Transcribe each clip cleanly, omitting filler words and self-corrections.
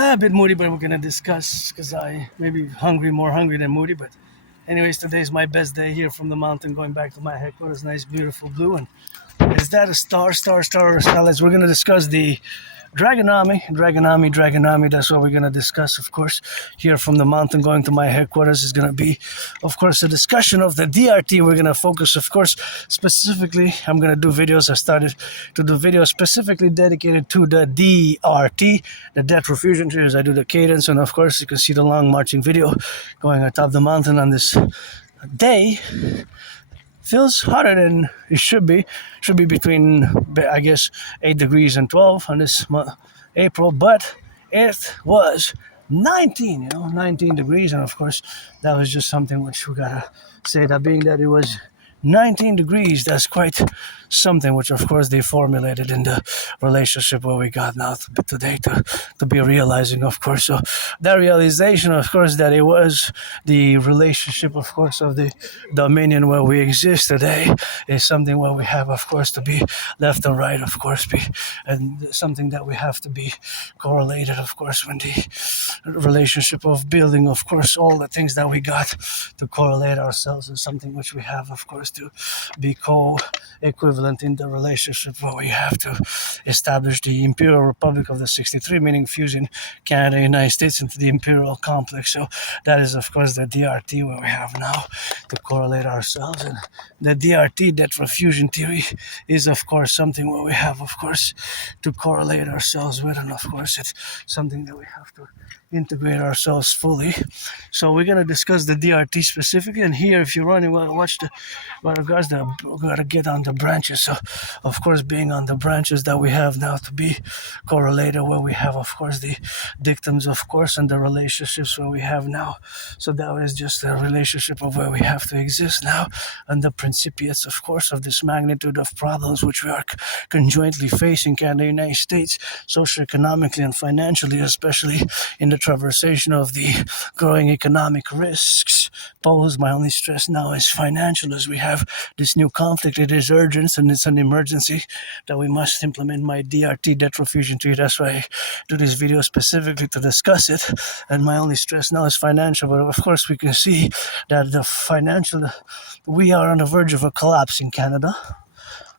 A bit moody, but we're gonna discuss because I maybe more hungry than moody. But anyways, today's my best day here from the mountain, going back to my headquarters. Nice, beautiful blue. And is that a star or salads? We're gonna discuss the Dragonomy. That's what we're gonna discuss, of course. Here from the mountain, going to my headquarters is gonna be, of course, a discussion of the DRT. We're gonna focus, of course, specifically. I'm gonna do videos. I started to do videos specifically dedicated to the DRT, the debt refusion series. I do the cadence, and of course, you can see the long marching video going atop the mountain on this day. Feels hotter than it should be. Should be between, I guess, 8 degrees and 12 on this April, but it was 19 degrees, and of course, that was just something which we gotta say, that being that it was 19 degrees, that's quite something, which of course they formulated in the relationship where we got now today to be realizing, of course. So that realization, of course, that it was the relationship, of course, of the dominion where we exist today is something where we have, of course, to be left and right, of course, and something that we have to be correlated, of course, when the relationship of building, of course, all the things that we got to correlate ourselves is something which we have, of course, to be co-equivalent in the relationship where we have to establish the Imperial Republic of the 63, meaning fusing Canada and United States into the imperial complex. So that is, of course, the DRT where we have now to correlate ourselves. And the DRT, that refusion theory, is, of course, something where we have, of course, to correlate ourselves with. And, of course, it's something that we have to integrate ourselves fully. So we're going to discuss the DRT specifically, and here, if you're running, watch the regards that we got to get on the branches. So of course, being on the branches that we have now to be correlated, where we have, of course, the dictums, of course, and the relationships where we have now. So that is just a relationship of where we have to exist now, and the principiates, of course, of this magnitude of problems which we are conjointly facing, Canada, United States, socioeconomically and financially, especially in the traversation of the growing economic risks posed. My only stress now is financial, as we have this new conflict. It is urgent and it's an emergency that we must implement my DRT, debt refusion treaty. That's why I do this video specifically to discuss it. And my only stress now is financial. But of course, we can see that we are on the verge of a collapse in Canada.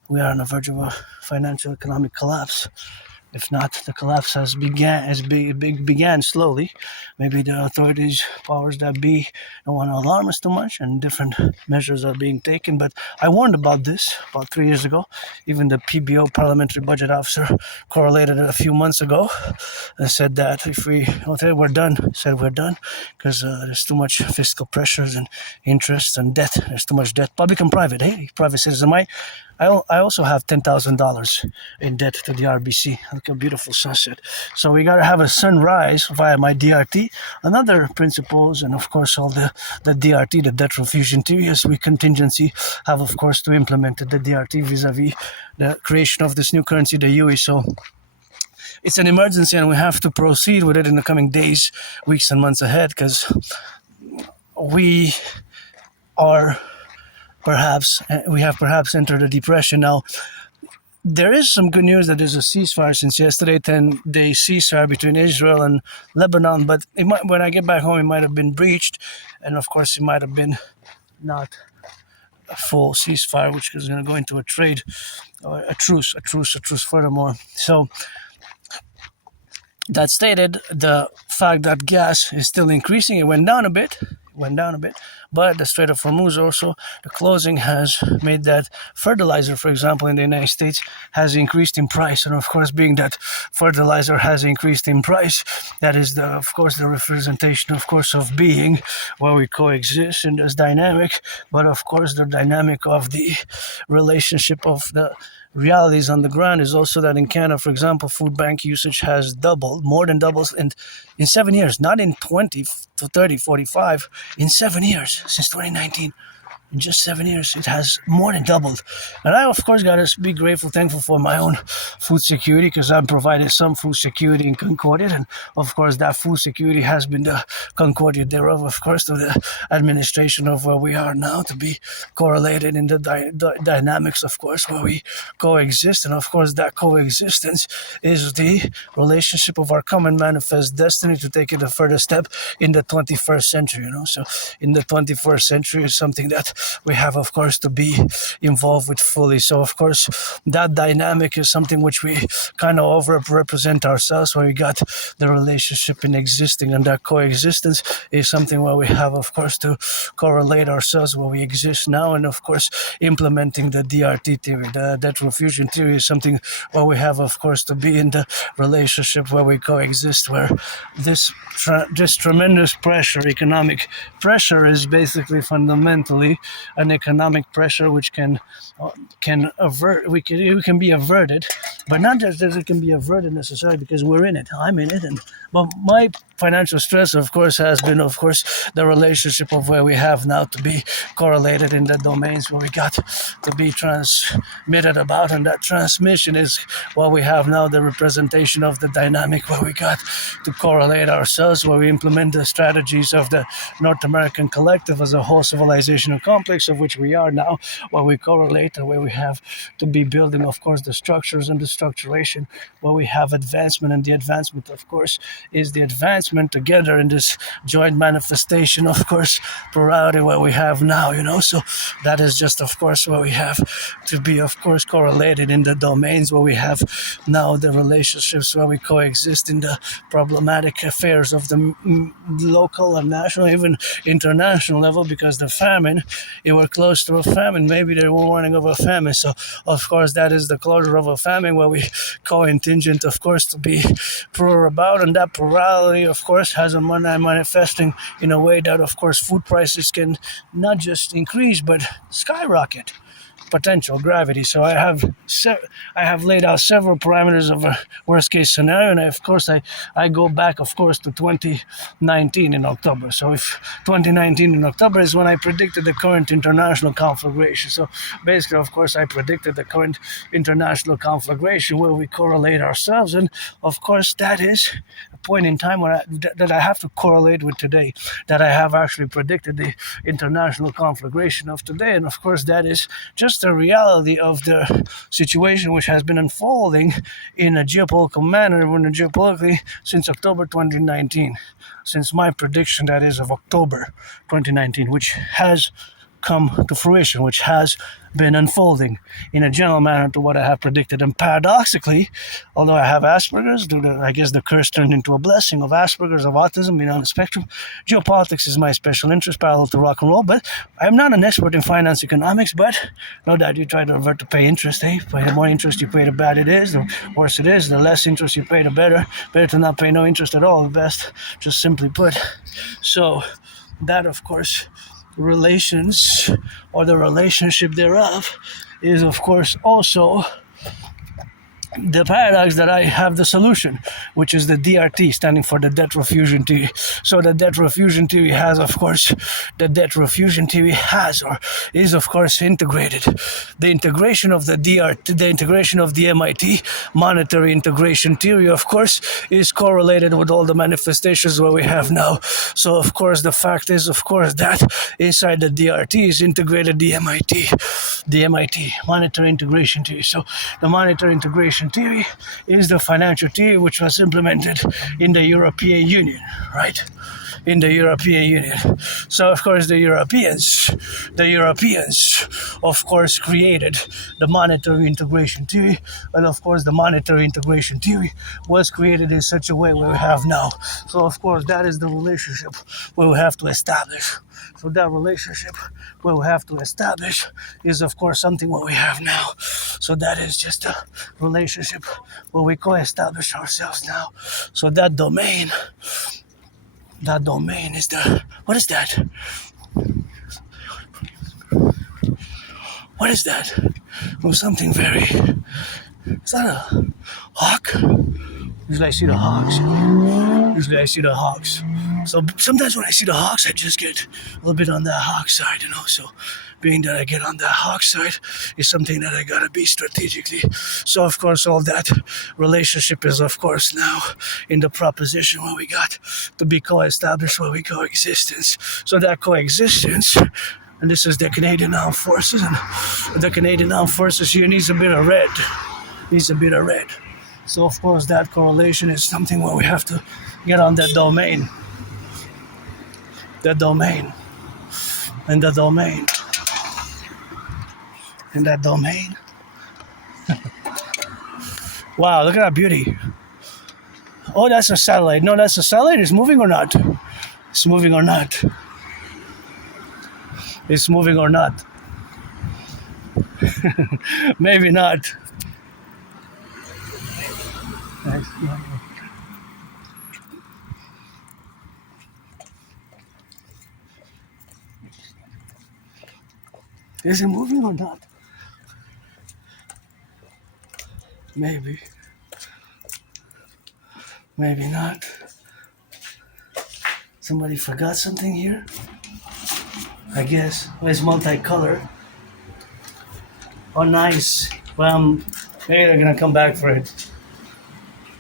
We are on the verge of a financial economic collapse. If not, the collapse began slowly. Maybe the authorities, powers that be, don't want to alarm us too much, and different measures are being taken. But I warned about this about 3 years ago. Even the PBO, Parliamentary Budget Officer, correlated it a few months ago and said that if we're done, because there's too much fiscal pressures and interest and debt. There's too much debt, public and private. Hey, private citizen, I also have $10,000 in debt to the RBC. Look a beautiful sunset. So we got to have a sunrise via my DRT and other principles, and of course all the DRT, the debt refusion theory, as we contingency have, of course, to implement the DRT vis-a-vis the creation of this new currency, the UE. So it's an emergency, and we have to proceed with it in the coming days, weeks, and months ahead, because we have perhaps entered a depression. Now, there is some good news that there's a ceasefire since yesterday, 10-day ceasefire between Israel and Lebanon, but when I get back home, it might have been breached, and of course, it might have been not a full ceasefire, which is going to go into a truce furthermore. So, that stated, the fact that gas is still increasing, it went down a bit, but the Strait of Hormuz also, the closing has made that fertilizer, for example, in the United States has increased in price. And of course, being that fertilizer has increased in price, that is of course the representation, of course, of being where we coexist in this dynamic, but of course the dynamic of the relationship of the realities on the ground is also that in Canada, for example, food bank usage has more than doubled in 7 years, not in 20 to 30, 45, in 7 years since 2019. In just 7 years, it has more than doubled. And I, of course, got to be grateful, thankful for my own food security, because I've provided some food security in Concordia. And, of course, that food security has been the Concordia thereof, of course, to the administration of where we are now, to be correlated in the dynamics, of course, where we coexist. And, of course, that coexistence is the relationship of our common manifest destiny to take it a further step in the 21st century, So in the 21st century is something that we have, of course, to be involved with fully. So, of course, that dynamic is something which we kind of overrepresent ourselves, where we got the relationship in existing, and that coexistence is something where we have, of course, to correlate ourselves where we exist now, and, of course, implementing the DRT theory. The Refusion theory is something where we have, of course, to be in the relationship where we coexist, where this tremendous pressure, economic pressure, is basically fundamentally an economic pressure which can be averted, but not just that it can be averted necessarily because we're in it. I'm in it, but my financial stress, of course, has been, of course, the relationship of where we have now to be correlated in the domains where we got to be transmitted about, and that transmission is what we have now, the representation of the dynamic where we got to correlate ourselves, where we implement the strategies of the North American Collectif as a whole civilizational complex of which we are now, where we correlate and where we have to be building, of course, the structures and the structuration, where we have advancement, and the advancement, of course, is the advancement together in this joint manifestation, of course, plurality where we have now, so that is just, of course, where we have to be, of course, correlated in the domains where we have now the relationships where we coexist in the problematic affairs of the local and national, even international level, because the famine, it were close to a famine, maybe they were warning of a famine, so of course that is the closure of a famine where we co-intingent, of course, to be plural about, and that plurality, of course, has a manifesting in a way that, of course, food prices can not just increase but skyrocket. Potential gravity. So I have laid out several parameters of a worst case scenario, and of course I go back, of course, to 2019 in October. So if 2019 in October is when I predicted the current international conflagration. So basically, of course, I predicted the current international conflagration where we correlate ourselves, and of course that is a point in time where that I have to correlate with today, that I have actually predicted the international conflagration of today, and of course that is just the reality of the situation which has been unfolding in a geopolitical manner, geopolitically, since October 2019, since my prediction, that is, of October 2019, which has come to fruition, which has been unfolding in a general manner to what I have predicted. And paradoxically, although I have Asperger's, I guess the curse turned into a blessing of Asperger's, of autism, being on the spectrum. Geopolitics is my special interest, parallel to rock and roll, but I'm not an expert in finance economics, but no doubt you try to revert to pay interest, The more interest you pay, the better it is, the worse it is. The less interest you pay, the better. Better to not pay no interest at all, the best, just simply put. So that, of course, relations, or the relationship thereof, is, of course, also the paradox that I have the solution, which is the DRT, standing for the debt refusion theory. So the debt refusion theory has, of course, or is, of course, integrated. The integration of the DRT, the integration of the MIT, monetary integration theory, of course, is correlated with all the manifestations where we have now. So, of course, the fact is, of course, that inside the DRT is integrated the MIT, monetary integration theory. So the monetary integration theory is the financial theory which was implemented in the European Union, right? In the European Union. So, of course, the Europeans, of course, created the monetary integration theory, and, of course, the monetary integration theory was created in such a way where we have now. So, of course, that is the relationship where we have to establish. So that relationship where we have to establish is, of course, something what we have now. So that is just a relationship where we co-establish ourselves now. So that domain is the... What is that? What is that? Oh, something very... Is that a hawk? Usually I see the hawks. So sometimes when I see the hawks, I just get a little bit on that hawk side, So being that I get on that hawk side is something that I gotta be strategically. So of course, all that relationship is of course now in the proposition where we got to be co-established, where we coexistence. So that coexistence, and this is the Canadian Armed Forces, and the Canadian Armed Forces here needs a bit of red. So of course that correlation is something where we have to get on that domain. In that domain. Wow, look at that beauty. Oh, that's a satellite. No, that's a satellite. It's moving or not? It's moving or not? Maybe not. Is it moving or not? Maybe not. Somebody forgot something here? I guess. Well, it's multicolor. Oh, nice. Well, maybe they're gonna come back for it.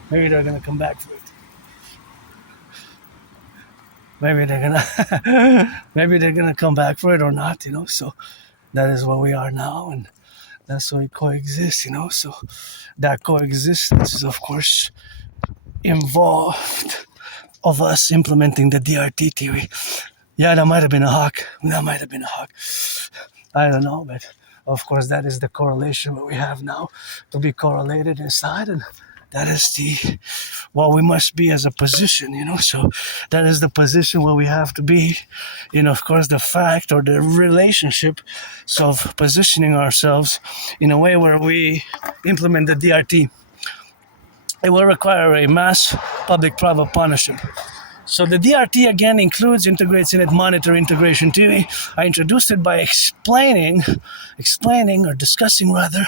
Maybe they're gonna come back for it or not, So that is where we are now, and that's why we coexist, So that coexistence is, of course, involved of us implementing the DRT theory. Yeah, that might have been a hawk. I don't know, but of course that is the correlation that we have now to be correlated inside, and that is what we must be as a position, So that is the position where we have to be, of course, the fact or the relationship of positioning ourselves in a way where we implement the DRT. It will require a mass public-private partnership. So the DRT again includes, integrates in it monitor integration theory. I introduced it by explaining or discussing rather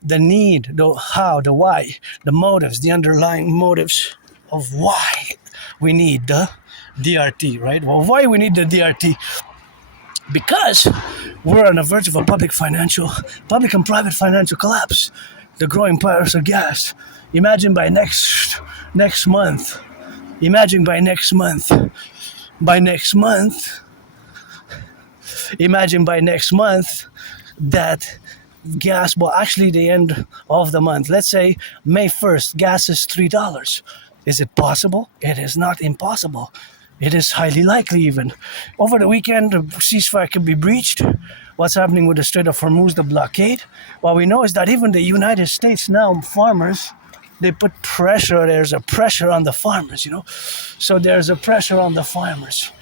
the need, the how, the why, the motives, the underlying motives of why we need the DRT, right? Well, why we need the DRT? Because we're on the verge of a public and private financial collapse. The growing price of gas. Imagine by next month that gas, well, actually the end of the month, let's say May 1st, gas is $3. Is it possible? It is not impossible. It is highly likely even. Over the weekend, the ceasefire could be breached. What's happening with the Strait of Hormuz, the blockade? What we know is that even the United States now, farmers, they put pressure, there's a pressure on the farmers, So there's a pressure on the farmers.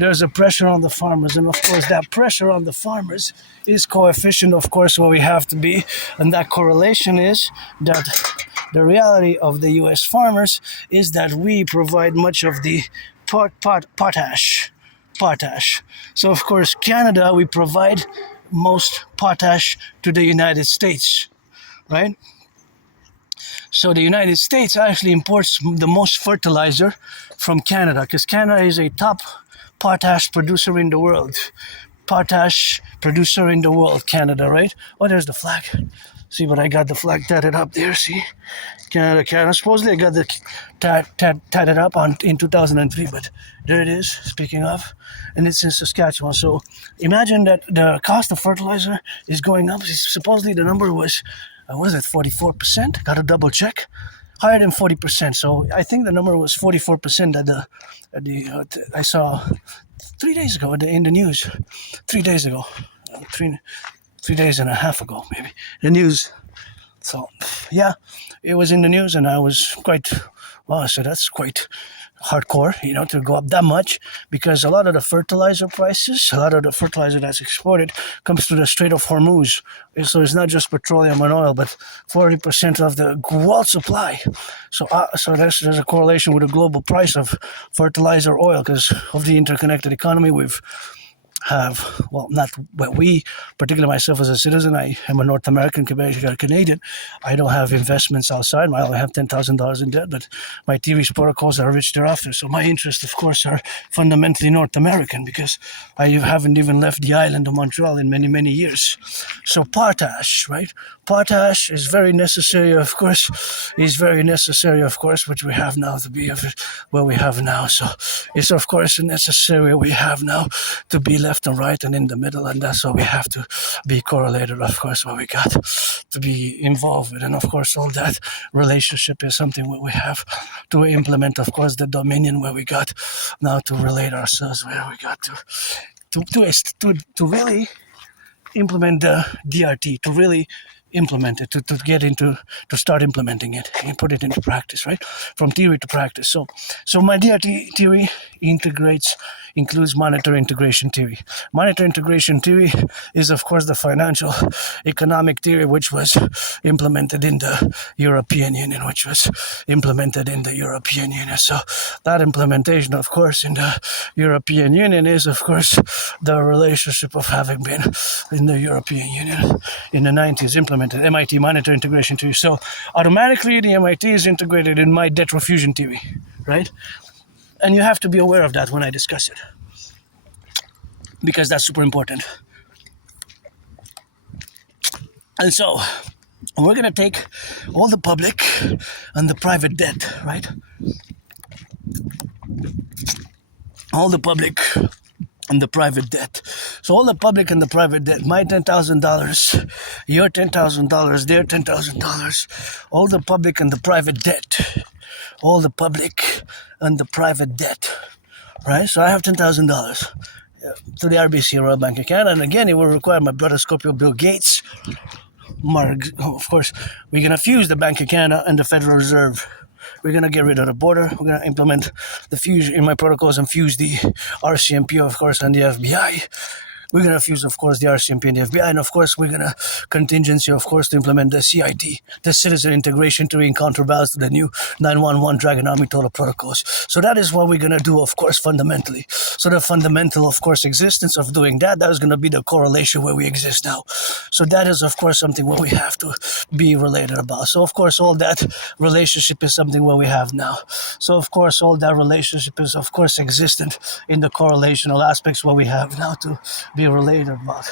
And of course that pressure on the farmers is coefficient, of course, where we have to be. And that correlation is that the reality of the US farmers is that we provide much of the potash. So of course Canada, we provide most potash to the United States, right? So the United States actually imports the most fertilizer from Canada, because Canada is a top potash producer in the world. Canada, right? Oh, there's the flag. See, but I got the flag tatted up there, see? Canada. Supposedly I got the tatted up in 2003, but there it is, speaking of. And it's in Saskatchewan. So imagine that the cost of fertilizer is going up. Supposedly the number was 44%? Got to double check. Higher than 40%. So I think the number was 44% I saw 3 days ago in the news. 3 days ago. 3 days and a half ago, maybe. The news. So, yeah, it was in the news, and I was quite, wow, so that's quite hardcore, to go up that much, because a lot of the fertilizer that's exported comes through the Strait of Hormuz. So it's not just petroleum and oil, but 40% of the world supply. So there's a correlation with the global price of fertilizer oil, because of the interconnected economy with have, well, not well, we, particularly myself as a citizen, I am a North American Canadian. I don't have investments outside. I only have $10,000 in debt, but my TV's protocols are rich thereafter. So my interests, of course, are fundamentally North American because I haven't even left the island of Montreal in many, many years. So partage, right? Partage is very necessary, of course, which we have now to be where we have now. So it's, of course, necessary we have now to be left and right and in the middle, and that's what we have to be correlated, of course, what we got to be involved with. And of course, all that relationship is something what we have to implement, of course, the dominion where we got now to relate ourselves, where we got to really implement the DRT, to really implement it, to start implementing it and put it into practice, right? From theory to practice. So my DRT theory includes monetary integration theory. Monetary integration theory is, of course, the financial economic theory which was implemented in the European Union, So that implementation, of course, in the European Union is, of course, the relationship of having been in the European Union in the 90s, implemented MIT monetary integration theory. So automatically the MIT is integrated in my debt refusion theory, right? And you have to be aware of that when I discuss it, because that's super important. And so we're going to take all the public and the private debt, right? All the public and the private debt. So all the public and the private debt, my $10,000, your $10,000, their $10,000, all the public and the private debt, all the public and the private debt, right? So I have $10,000 to the RBC Royal Bank of Canada, and again, it will require my brother Scorpio Bill Gates. Of course, we're going to fuse the Bank of Canada and the Federal Reserve. We're going to get rid of the border. We're going to implement the fusion in my protocols and fuse the RCMP, of course, and the FBI. We're going to fuse, of course, the RCMP and the FBI. And, of course, we're going to contingency, of course, to implement the CIT, the Citizen Integration Theory in counterbalance to the new 911 Dragon Army Total Protocols. So that is what we're going to do, of course, fundamentally. So the fundamental, of course, existence of doing that is going to be the correlation where we exist now. So that is, of course, something where we have to be related about. So, of course, all that relationship is something where we have now. So, of course, all that relationship is, of course, existent in the correlational aspects where we have now to be related about.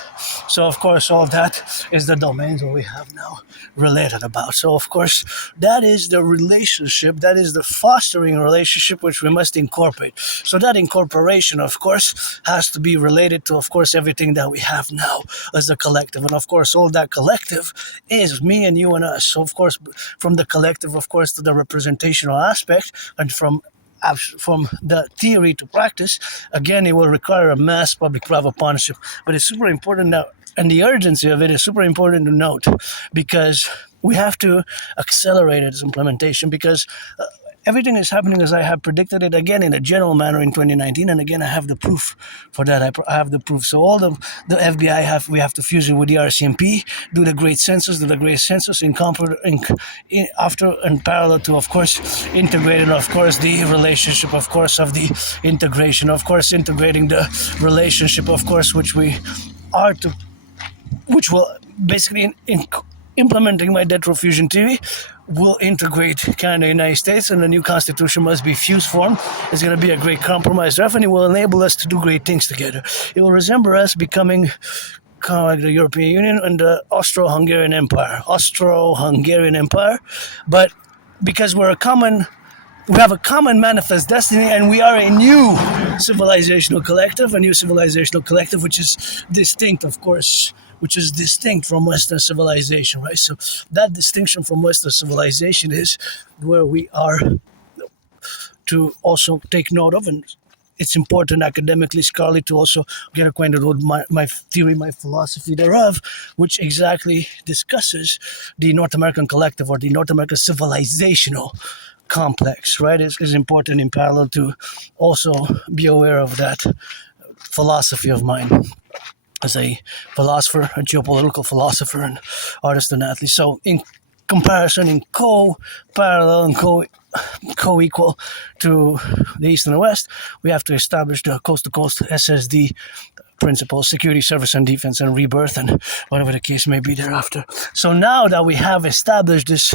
So, of course, all that is the domains where we have now related about. So, of course, that is the relationship, that is the fostering relationship which we must incorporate. So that incorporation, of course, has to be related to, of course, everything that we have now as a collective. And, of course, all that collective is me and you and us. So, of course, from the collective, of course, to the representational aspect, and from the theory to practice, again, it will require a mass public-private partnership. But it's super important now, and the urgency of it is super important to note, because we have to accelerate its implementation, because everything is happening as I have predicted it, again, in a general manner in 2019, and again, I have the proof for that. I have the proof. So all the FBI we have to fuse it with the RCMP, do the great census, after and parallel to, of course, integrating, of course, the relationship, of course, of the integration, of course, integrating the relationship, of course, which will basically implementing my debt refusion theory will integrate Canada and the United States, and the new constitution must be fused form. It's going to be a great compromise draft, and it will enable us to do great things together. It will resemble us becoming kind of like the European Union and the Austro-Hungarian Empire, but because we have a common manifest destiny, and we are a new civilizational collective, which is distinct, of course, from Western civilization, right? So that distinction from Western civilization is where we are to also take note of, and it's important academically, scholarly, to also get acquainted with my theory, my philosophy thereof, which exactly discusses the North American collective or the North American civilizational complex, right? It's important in parallel to also be aware of that philosophy of mine as a philosopher, a geopolitical philosopher, and artist and athlete. So in comparison, in co-parallel and co-equal to the East and the West, we have to establish the coast-to-coast SSD principles, security, service, and defense, and rebirth, and whatever the case may be thereafter. So now that we have established this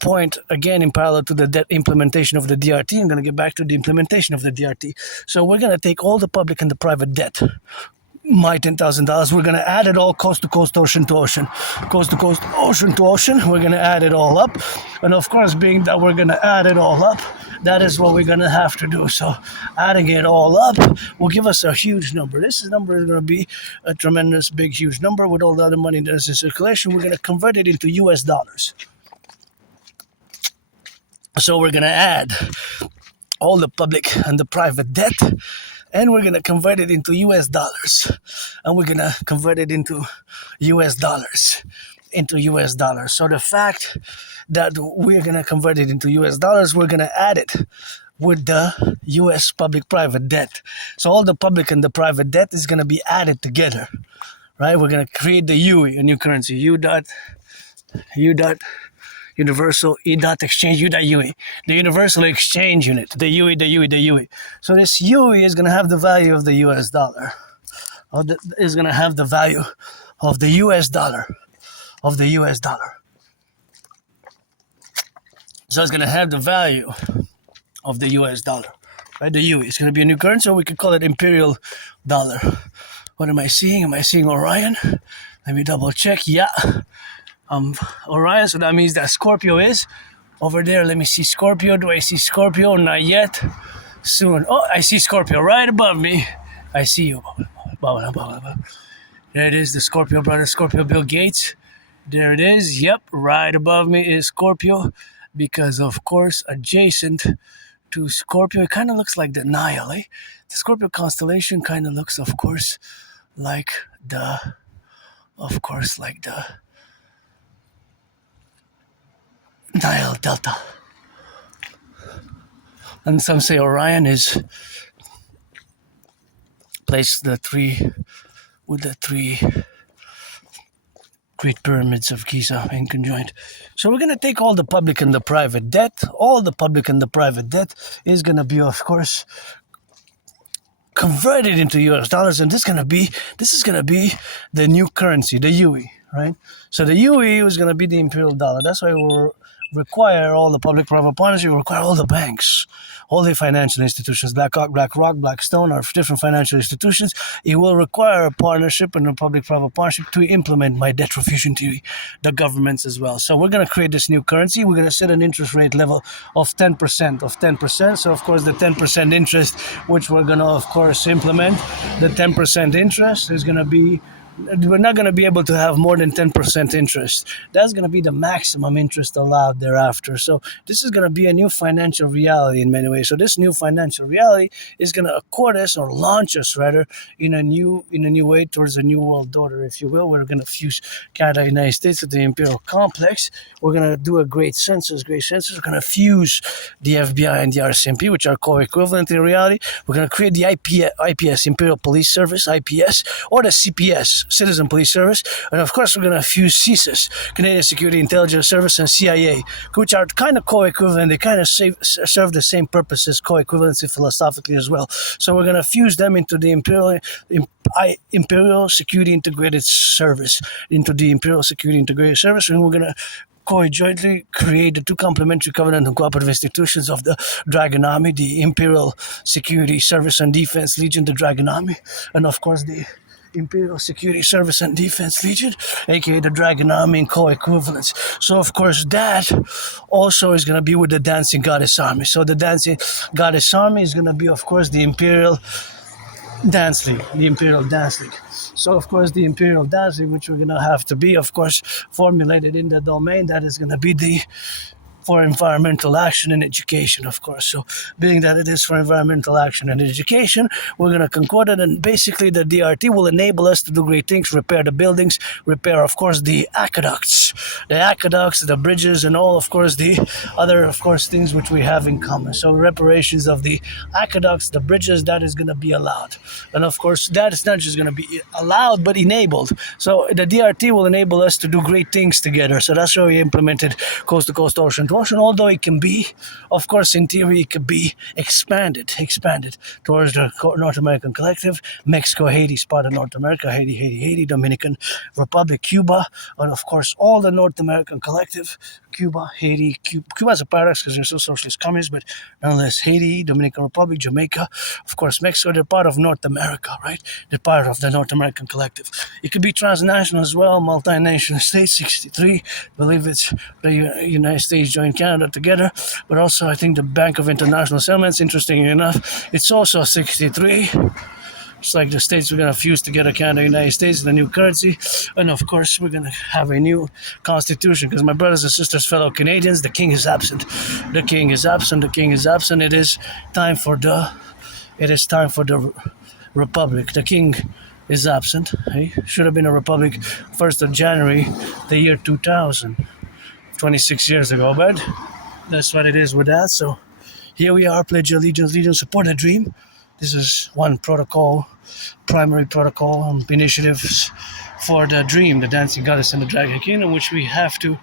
point, again, in parallel to the implementation of the DRT, I'm going to get back to the implementation of the DRT. So we're going to take all the public and the private debt, my $10,000, we're going to add it all coast to coast, ocean to ocean, coast to coast, ocean to ocean. We're going to add it all up. And of course, being that we're going to add it all up, that is what we're going to have to do. So adding it all up will give us a huge number. This number is going to be a tremendous, big, huge number with all the other money that is in circulation. We're going to convert it into US dollars. So we're going to add all the public and the private debt, and we're going to convert it into US dollars. And we're going to convert it into US dollars. So the fact that we're going to convert it into US dollars, we're going to add it with the US public-private debt. So all the public and the private debt is going to be added together, right? We're going to create the UE, a new currency, U dot universal E dot exchange U.UE, the universal exchange unit, the UE. So this UE is going to have the value of the US dollar, is going to have the value of the US dollar, So it's going to have the value of the US dollar, right? The UE. It's going to be a new currency, or we could call it imperial dollar. What am I seeing? Am I seeing Orion? Let me double check. Yeah. Orion, so that means that Scorpio is over there. Let me see Scorpio. Do I see Scorpio? Not yet. Soon. Oh, I see Scorpio right above me. I see you. There it is, the Scorpio brother, Scorpio Bill Gates. There it is. Yep, right above me is Scorpio, because of course adjacent to Scorpio, it kind of looks like the Nile, eh? The Scorpio constellation kind of looks, of course, like the Nile Delta. And some say Orion is placed the three Great Pyramids of Giza in conjoint. So we're going to take all the public and the private debt. All the public and the private debt is going to be, of course, converted into US dollars, and this is going to be the new currency, the UE, right? So the UE is going to be the imperial dollar. That's why we'll require all the public-private partnership, require all the banks, all the financial institutions, BlackRock, Blackstone, or different financial institutions. It will require a partnership and a public-private partnership to implement my debt refusion theory, the governments as well. So we're going to create this new currency. We're going to set an interest rate level of 10%. So, of course, the 10% interest, which we're going to, of course, implement, the 10% interest is going to be, we're not going to be able to have more than 10% interest. That's going to be the maximum interest allowed thereafter. So this is going to be a new financial reality in many ways. So this new financial reality is going to accord us, or launch us rather, in a new way towards a new world order, if you will. We're going to fuse Canada and the United States with the imperial complex. We're going to do a great census. We're going to fuse the FBI and the RCMP, which are co-equivalent in reality. We're going to create the IPS, Imperial Police Service, IPS, or the CPS, Citizen Police Service, and of course we're going to fuse CSIS, Canadian Security Intelligence Service, and CIA, which are kind of co-equivalent. They kind of serve the same purposes, co-equivalency philosophically as well. So we're going to fuse them into the Imperial Security Integrated Service, and we're going to jointly create the two complementary covenant and cooperative institutions of the Dragon Army, the Imperial Security Service and Defense Legion, the Dragon Army, and of course the Imperial Security Service and Defense Legion, aka the Dragon Army, in co-equivalence. So of course that also is going to be with the Dancing Goddess Army. So the Dancing Goddess Army is going to be, of course, the Imperial Dance League, So of course the Imperial Dance League, which we're going to have to be, of course, formulated in the domain that is going to be for environmental action and education, of course. So being that it is for environmental action and education, we're going to concord it, and basically the DRT will enable us to do great things, repair the buildings, repair, of course, the aqueducts, the bridges, and all, of course, the other, of course, things which we have in common. So reparations of the aqueducts, the bridges, that is going to be allowed. And of course, that is not just going to be allowed, but enabled. So the DRT will enable us to do great things together. So that's why we implemented coast to coast, ocean to negotiable, although it can be, of course, in theory, it could be expanded towards the North American Collective. Mexico, Haiti is part of North America, Haiti, Dominican Republic, Cuba, and of course, all the North American Collective, Cuba, Haiti, Cuba's a paradox because they're still socialist communists, but nonetheless, Haiti, Dominican Republic, Jamaica, of course, Mexico, they're part of North America, right? They're part of the North American Collective. It could be transnational as well, multinational states, 63. I believe it's the United States joined Canada together, but also I think the Bank of International Settlements, interestingly enough, it's also 63. It's like the states we're going to fuse together, Canada, United States, the new currency. And of course, we're going to have a new constitution because my brothers and sisters, fellow Canadians, the king is absent. The king is absent. The king is absent. It is time for the republic. The king is absent. Hey? Should have been a republic 1st of January, the year 2000, 26 years ago. But that's what it is with that. So here we are, pledge allegiance, support the dream. This is one protocol, primary protocol initiatives for the dream, the dancing goddess and the dragon kingdom, which we have to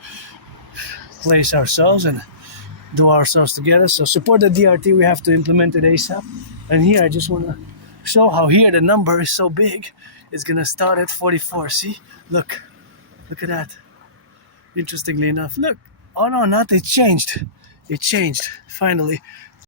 place ourselves and do ourselves together. So support the DRT, we have to implement it ASAP. And here I just want to show how here the number is so big. It's going to start at 44. See? Look at that. Interestingly enough, look. Oh no, not it changed. It changed. Finally,